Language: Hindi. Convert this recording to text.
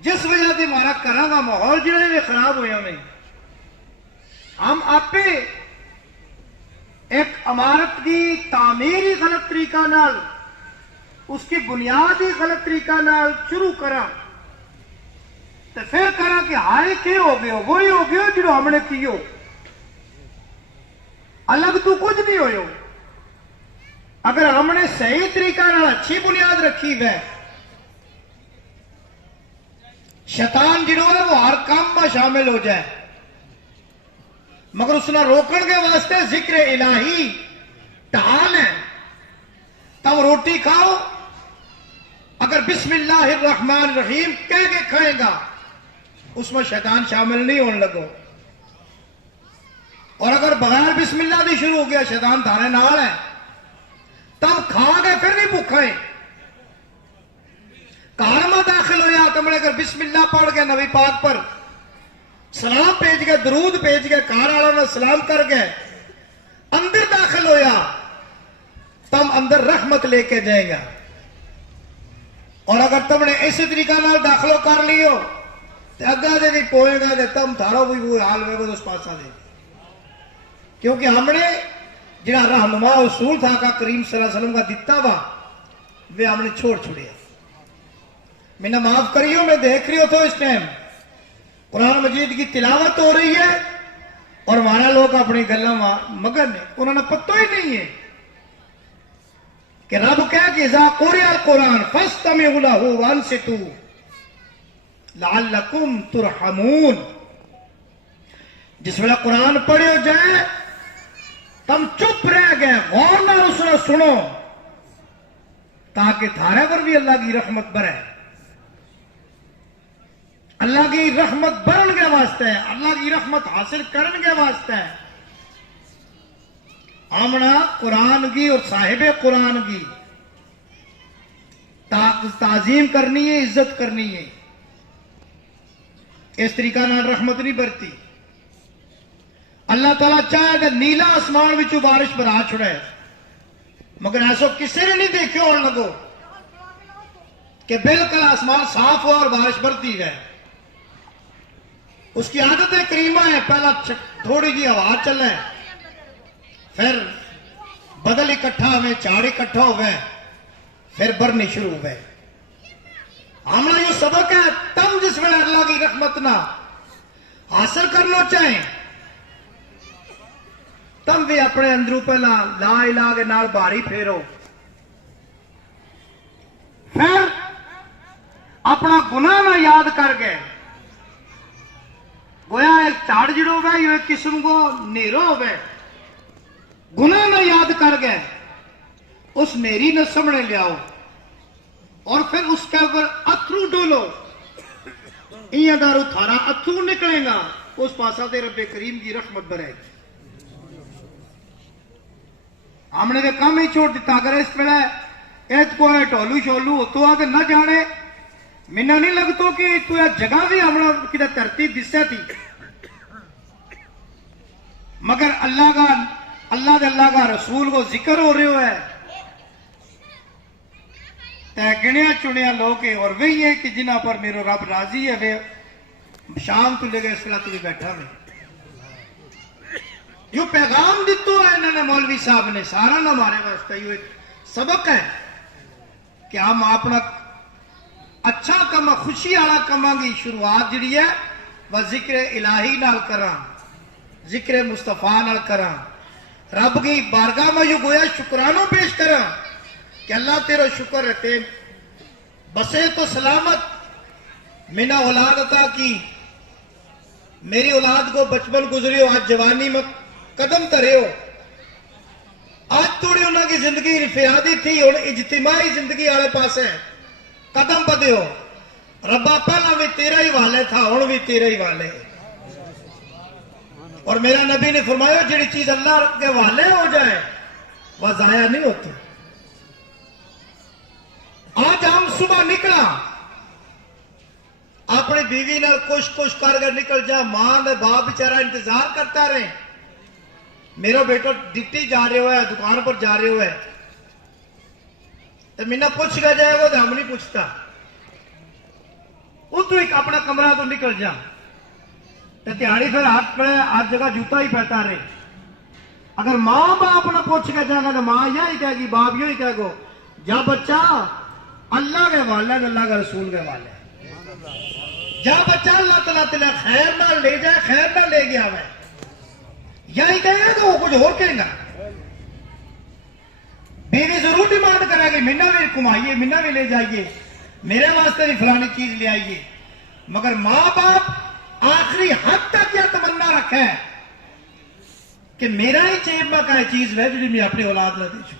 जिस वजह से हमारा घर का माहौल जो है खराब होया में। हम आपे एक इमारत की तामीर ही गलत तरीका नाल, उसकी बुनियाद ही गलत तरीका नाल शुरू करा तो फिर करा कि हाय के हो गयो, वही हो गयो जो हमने कियो, अलग तो कुछ नहीं होयो। अगर हमने सही तरीका नाल अच्छी बुनियाद रखी है, शैतान जिड़ो है वो हर काम में शामिल हो जाए, मगर उसने रोकने के वास्ते जिक्र इलाही ढाल है। तब रोटी खाओ, अगर बिस्मिल्लाहिर्रहमानिर्रहीम कह के खाएगा उसमें शैतान शामिल नहीं होने लगो। और अगर बगैर बिस्मिल्लाह भी शुरू हो गया शैतान थारे नाल है, तब खा के फिर भी भूखा है। कार में दाखिल होया कमरे अगर बिस्मिल्लाह पढ़ के नबी पाक पर सलाम भेज के, दरूद भेज के, कार वाला ने सलाम कर गए, अंदर दाखिल होया तब अंदर रहमत लेके जाएगा। और अगर तुमने इसी तरीका नाल दाखिलो कर लियो तो अग्गा दे भी पोएगा तो तम थारो भी वो हाल होगा उस पासा दे। क्योंकि हमने जिना रहनुमा उसूल था का करीम सल्लल्लाहु अलैहि वसल्लम का दिता वा वे हमने छोड़ छुड़िया। मैंने माफ करियो, मैं देख रही हो तो इस टाइम कुरान मजीद की तिलावत हो रही है और हमारा लोग अपनी गल्ला मगन है, उन्होंने पता ही नहीं है कि रब कह कि इज़ा कुरिअल कुरान फस्तमिउ लहु वअनसितू लअल्लकुम तुरहमून। जिस वेला कुरान पढ़ियो जाए तम चुप रह गए, गौर नाल उसने सुनो ताकि थारे पर भी अल्लाह की रहमत बरे। अल्लाह की रहमत बरन के वास्ते है, अल्लाह की रहमत हासिल करने के वास्ते है हमना कुरान की और साहिब कुरान की ताजीम करनी है, इज्जत करनी है। इस तरीका नाल रहमत नहीं बरती। अल्लाह ताला चाहे तो नीला आसमान विचों बारिश बरा छुड़े, मगर ऐसा किसी ने नहीं देखियो होने लगो कि बिल्कुल आसमान साफ हो और बारिश बरती है। उसकी आदत करीमा है, पहला थोड़ी जी हवा चले, फिर बदल इकट्ठा हुए, झाड़ इकट्ठा हो गए, फिर बरनी शुरू हुए। हमारा ये सबक है, तम जिस वे अल्लाह की रहमत ना हासिल करना चाहे तम भी अपने अंदरों पहला ला इलाह के नाल बारी फेरो, फिर अपना गुनाह ना याद कर गए। गोया एक झाड़ जिड़ो हो, एक किस्म को नेरो हो, गुनाह ना याद कर गए, उस नेरी ने सामने ले आओ और फिर उसके ऊपर अथरू डोलो। इं दारू थारा अथरू निकलेगा, उस पासा दे रब्बे करीम की रहमत बरेगी। हमने तो काम ही छोड़ दिता। अगर इस वेले एत को टोलू शोलू तो आगे न जाने, मिना नहीं लगतो कि तू यह जगह भी हमने कि तरतीब दिशा थी, मगर अल्लाह का रसूल को जिक्र हो रहे है तय गिणिया चुनिया लोग और वही है कि जिन्हों पर मेरो रब राजी है वे शाम तो लेके इस तू भी बैठा में जो पैगाम दितो है इन्होंने मौलवी साहब ने सारा ना हमारे वास्ते यो एक सबक है कि हम अपना अच्छा कम, खुशी वाला कमा की शुरुआत जी है वह जिक्र इलाही नाल करा, जिक्र मुस्तफा नाल करा, रब की बारगाह में जो गोया शुक्रानो पेश करा कि अल्लाह तेरा शुक्र है, ते बसे तो सलामत, मिना औलाद अता की, मेरी औलाद को बचपन गुजरियो, आज जवानी में कदम धरे हो, आज थोड़ी उन्होंने जिंदगी इंफिरादी थी और इज्तिमाई जिंदगी वाले पास है कदम बदे हो। रब्बा पहला भी तेरा ही वाले था, हुण भी तेरा ही वाले। और मेरा नबी ने फरमाया जिहड़ी चीज अल्लाह के वाले हो जाए वह जाया नहीं होती। आज हम सुबह निकला, अपनी बीवी नाल कुछ कुछ करके निकल जा, मां ने बाप बेचारा इंतजार करता रहे, मेरा बेटो डिप्टी जा रहे हो है, दुकान पर जा रहे हो है, तो मैंने पूछ के जाएगा तो हम नहीं पूछता। उतों एक अपना कमरा तो निकल जा ते ध्याड़ी फिर हाथ पड़े हर जगह जूता ही पहता रहे। अगर माँ बाप ने पूछ के जाएगा तो माँ यही कहेगी, बाप यही कहेगो, जा बच्चा अल्लाह के वाले अल्लाह के रसूल के वाले, जा बच्चा लत लत ले खैर ना ले जाए खैर ना ले गया मैं, यही कहेगा तो वो कुछ और कहेगा। बीवी जरूर डिमांड करेगी, मिन्ना भी घुमाइए, मिन्ना भी ले जाइए, मेरे वास्ते भी फलानी चीज ले आइए। मगर माँ बाप आखिरी हद तक यह तमन्ना रखे कि मेरा ही जेब में क्या चीज है जी मैं अपनी औलाद न दे।